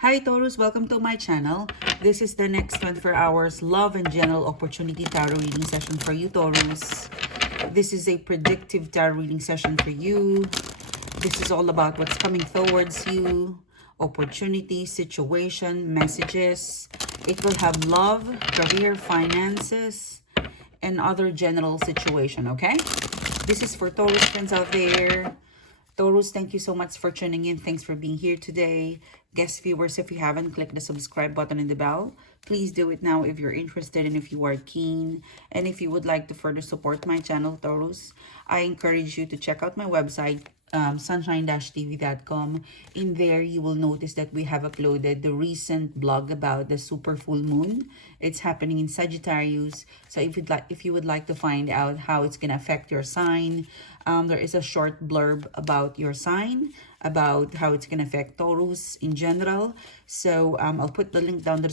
Hi Taurus, welcome to my channel. This is the next 24 hours love and general opportunity tarot reading session for you Taurus. This is a predictive tarot reading session for you. This is all about what's coming towards you, opportunity, situation, messages. It will have love, career, finances, and other general situation, okay? This is for Taurus friends out there. Taurus, thank you so much for tuning in. Thanks for being here today. Guest viewers, if you haven't, click the subscribe button and the bell. Please do it now if you're interested and if you are keen. And if you would like to further support my channel, Taurus, I encourage you to check out my website, sunshine-tv.com. In there, you will notice that we have uploaded the recent blog about the super full moon. It's happening in Sagittarius. So if you would like to find out how it's gonna affect your sign, there is a short blurb about your sign, about how it's gonna affect Taurus in general. So I'll put the link down the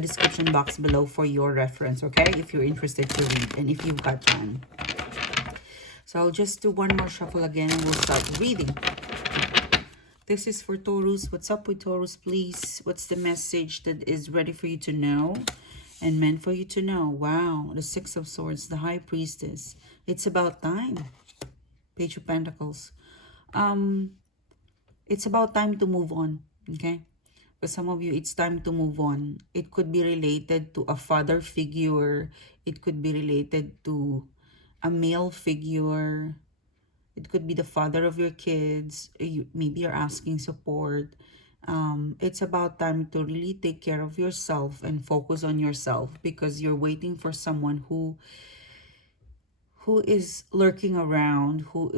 description box below for your reference, okay? If you're interested to read and if you've got time. So I'll just do one more shuffle again and we'll start reading. This is for Taurus. What's up with Taurus, please? What's the message that is ready for you to know and meant for you to know? Wow, the Six of Swords, the High Priestess. It's about time. Page of Pentacles. It's about time to move on, okay? For some of you, it's time to move on. It could be related to a father figure. It could be related to a male figure. It could be the father of your kids. Maybe you're asking support. It's about time to really take care of yourself and focus on yourself because you're waiting for someone who is lurking around, who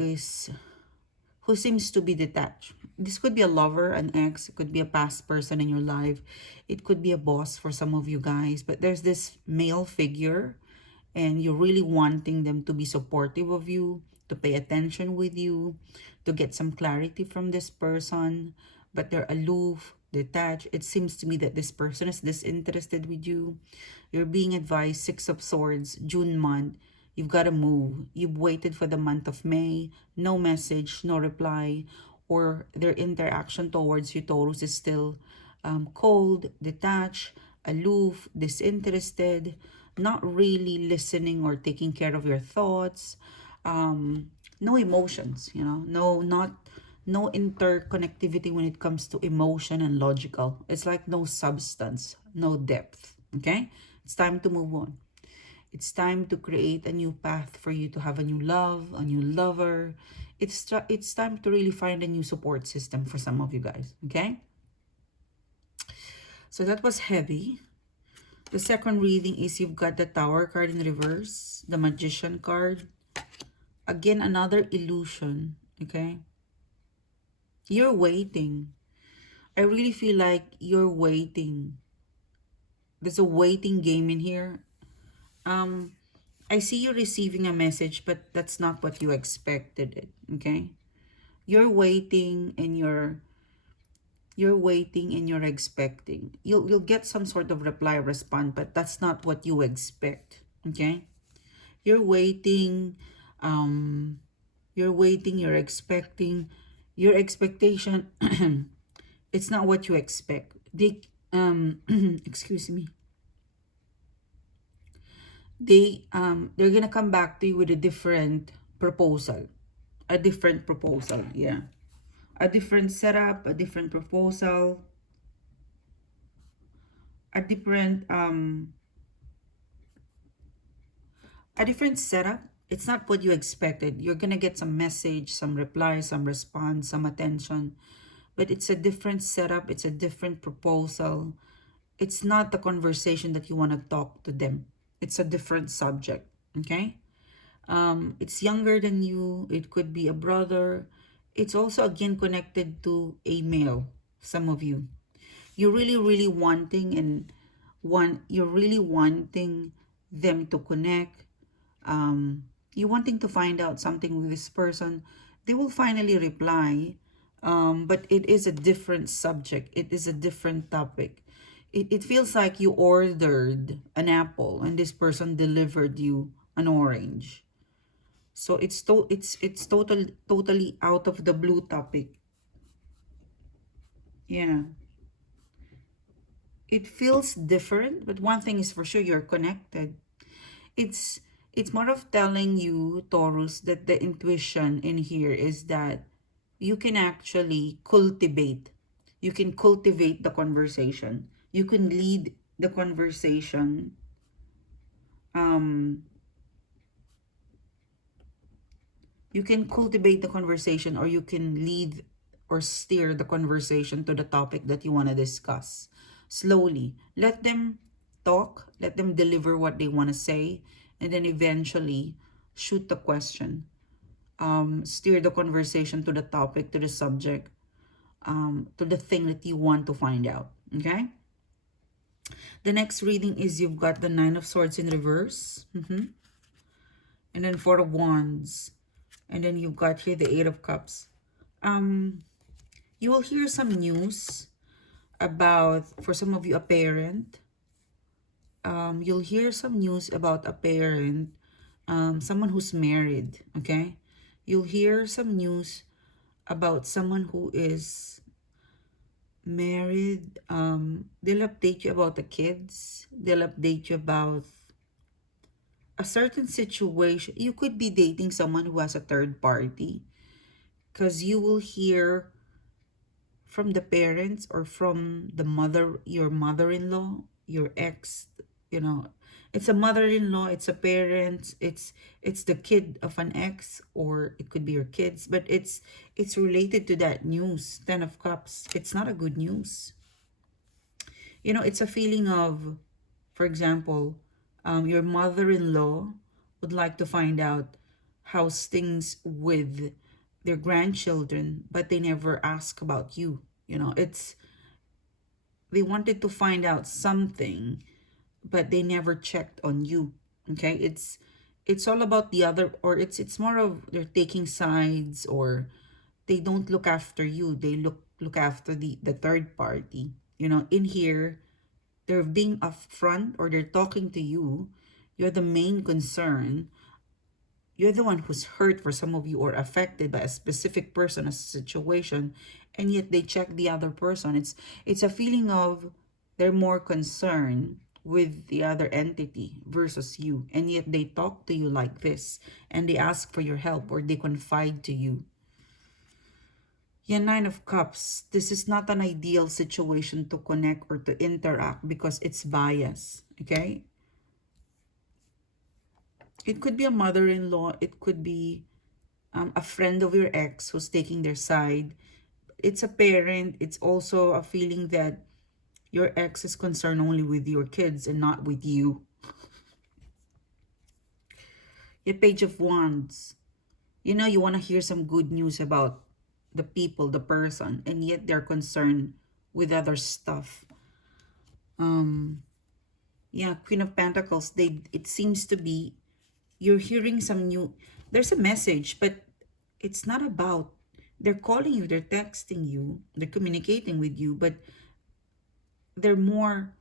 seems to be detached. This could be a lover, an ex, it could be a past person in your life. It could be a boss for some of you guys, but there's this male figure and you're really wanting them to be supportive of you, to pay attention with you, to get some clarity from this person, but they're aloof, detached. It seems to me that this person is disinterested with you. You're being advised, Six of Swords, June month, you've got to move. You've waited for the month of May, no message, no reply, or their interaction towards you, Taurus, is still cold, detached, aloof, disinterested, not really listening or taking care of your thoughts. No emotions, you know, no interconnectivity when it comes to emotion and logical. It's like no substance, no depth, okay? It's time to move on. It's time to create a new path for you to have a new love, a new lover. It's time to really find a new support system for some of you guys, okay? So that was heavy. The second reading is you've got the Tower card in reverse, the Magician card. Again, another illusion, okay? You're waiting. I really feel like you're waiting. There's a waiting game in here. I see you receiving a message, but that's not what you expected it, okay? You're waiting and you're waiting and you're expecting. You'll get some sort of reply or response, but that's not what you expect, okay? You're waiting, you're expecting. Your expectation, it's not what you expect. Excuse me. They're gonna come back to you with a different proposal. A different proposal, yeah. A different setup, a different proposal, a different setup. It's not what you expected. You're gonna get some message, some reply, some response, some attention, but it's a different setup, it's a different proposal. It's not the conversation that you want to talk to them. It's a different subject, okay? It's younger than you. It could be a brother. It's also again connected to a male, some of you. You're really wanting you're really wanting them to connect. You're wanting to find out something with this person. They will finally reply, but it is a different subject. It is a different topic. It feels like you ordered an apple and this person delivered you an orange. So it's totally out of the blue topic. Yeah. it feels different, but one thing is for sure, you're connected. It's it's more of telling you, Taurus, that the intuition in here is that you can actually cultivate. You can cultivate the conversation. You can lead the conversation. Um, you can cultivate the conversation, or you can lead or steer the conversation to the topic that you want to discuss. Slowly. Let them talk, let them deliver what they want to say, and then eventually shoot the question. Steer the conversation to the topic, to the subject, to the thing that you want to find out. Okay? The next reading is you've got the Nine of Swords in reverse. And then Four of Wands. And then you've got here the Eight of Cups. You will hear some news about, for some of you, a parent. You'll hear some news about a parent, someone who's married, okay? You'll hear some news about someone who is married. They'll update you about the kids. They'll update you about a certain situation. You could be dating someone who has a third party, because you will hear from the parents or from the mother, your mother-in-law, your ex, you know, it's a mother-in-law, it's a parent, it's the kid of an ex, or it could be your kids, but it's related to that news. Ten of Cups, it's not a good news. You know, it's a feeling of, for example, your mother-in-law would like to find out how's things with their grandchildren, but they never ask about you. You know, they wanted to find out something, but they never checked on you. Okay, it's all about the other, or it's more of they're taking sides, or they don't look after you. They look after the third party. You know, in here, they're being upfront, or they're talking to you. You're the main concern. You're the one who's hurt, for some of you, or affected by a specific person, a situation, and yet they check the other person. It's a feeling of they're more concerned with the other entity versus you, and yet they talk to you like this, and they ask for your help, or they confide to you. Yeah, Nine of Cups. This is not an ideal situation to connect or to interact, because it's bias, okay? It could be a mother-in-law. It could be a friend of your ex who's taking their side. It's a parent. It's also a feeling that your ex is concerned only with your kids and not with you. Your Page of Wands. You know, you want to hear some good news about the people, the person, and yet they're concerned with other stuff. Yeah, Queen of Pentacles. It seems to be you're hearing some new, there's a message, but it's not about, they're calling you, they're texting you, they're communicating with you, but they're more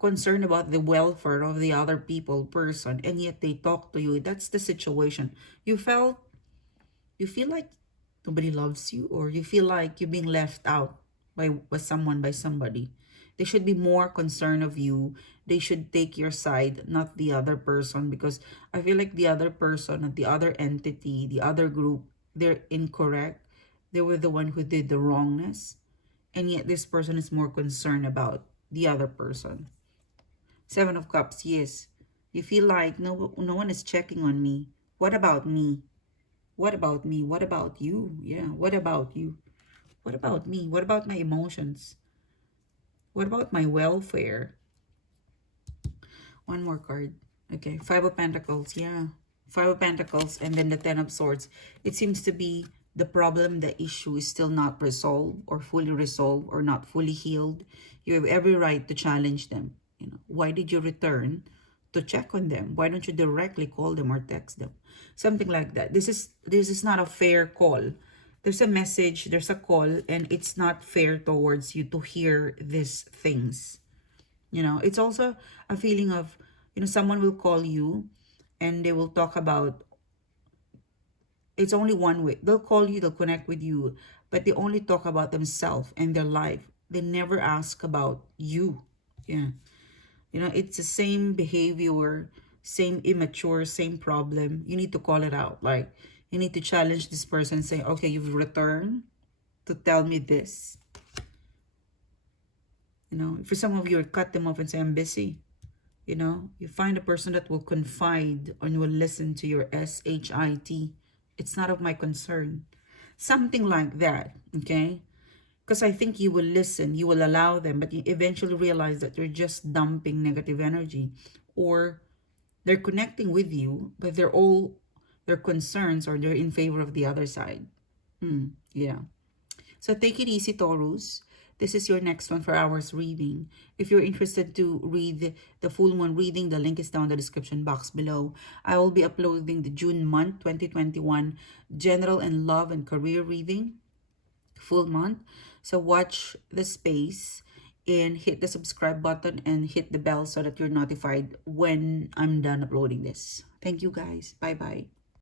concerned about the welfare of the other person, and yet they talk to you. That's the situation. You feel like nobody loves you, or you feel like you're being left out by someone, by somebody. They should be more concerned of you. They should take your side, not the other person, because I feel like the other person, the other entity, the other group, they're incorrect. They were the one who did the wrongness, and yet this person is more concerned about the other person. Seven of Cups, yes. You feel like no one is checking on me. What about me? What about me? What about you? Yeah, what about you? What about me? What about my emotions? What about my welfare? One more card. Okay, Five of Pentacles, yeah. Five of Pentacles, and then the Ten of Swords. It seems to be the problem, the issue is still not resolved, or fully resolved, or not fully healed. You have every right to challenge them. You know, why did you return to check on them? Why don't you directly call them or text them? Something like that. This is not a fair call. There's a message, there's a call, and it's not fair towards you to hear these things. You know, it's also a feeling of, you know, someone will call you and they will talk about, it's only one way. They'll call you, they'll connect with you, but they only talk about themselves and their life. They never ask about you. Yeah. You know, it's the same behavior, same immature, same problem. You need to call it out. Like, you need to challenge this person and say, okay, you've returned to tell me this. You know, for some of you, cut them off and say, I'm busy. You know, you find a person that will confide and will listen to your SHIT. It's not of my concern. Something like that, okay? Because I think you will listen, you will allow them, but you eventually realize that you're just dumping negative energy. Or they're connecting with you, but they're all, their concerns or they're in favor of the other side. Yeah. So take it easy, Taurus. This is your next 24 hours reading. If you're interested to read the full moon reading, the link is down in the description box below. I will be uploading the June month 2021 general and love and career reading, full month. So watch the space and hit the subscribe button and hit the bell so that you're notified when I'm done uploading this. Thank you guys. Bye bye.